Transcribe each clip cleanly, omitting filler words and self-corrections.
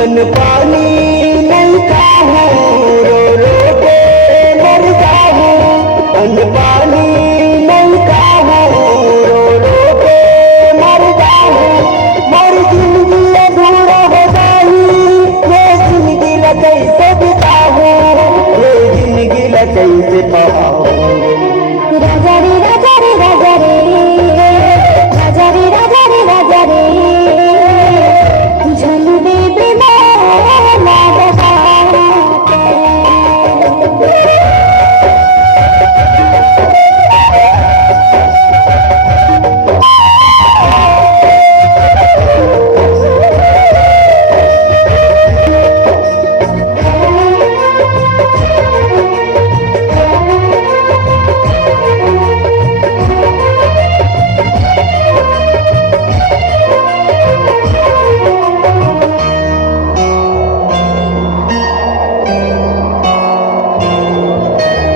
अन्न पानी नहीं खाऊं, रो रो के मर जाऊं। अन्न पानी नहीं खाऊं, रो रो के मर जाऊं। मोर जिंदगी अधूरा हो जाई, ये जिंदगी ला कैसे बिताऊं, ये जिंदगी ला कैसे पाऊं। राजा रे राजा रे राजा रे, राजा रे राजा रे राजा रे, झल दे बिना ना बहाते।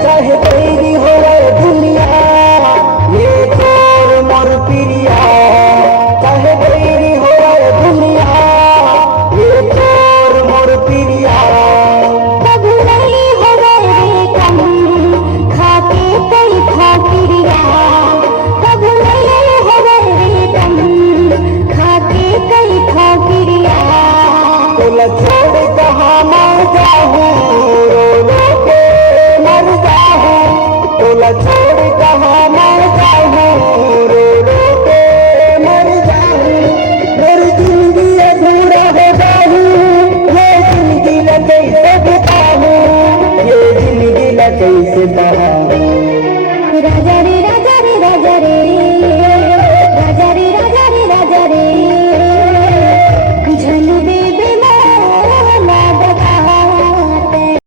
चाहे तेरी हो दुनिया ये तोर मोर प्रिया, चाहे तेरी हो दुनिया ये तोर मोर प्रिया। कभी नहीं हो गए कम, खाके कई खाकिरिया। कभी नहीं हो गए कम, खाके कई खाकिरिया। तोला छोड़ कहाँ मर जाऊं, रो रो के मर जाऊं। तोला छोड़ कहाँ मर जाऊं, रो रो के मर जाऊं। मेरी जिंदगी अधूरा हो जाऊं, ये जिंदगी ला कैसे बिताऊं, ये जिंदगी ला कैसे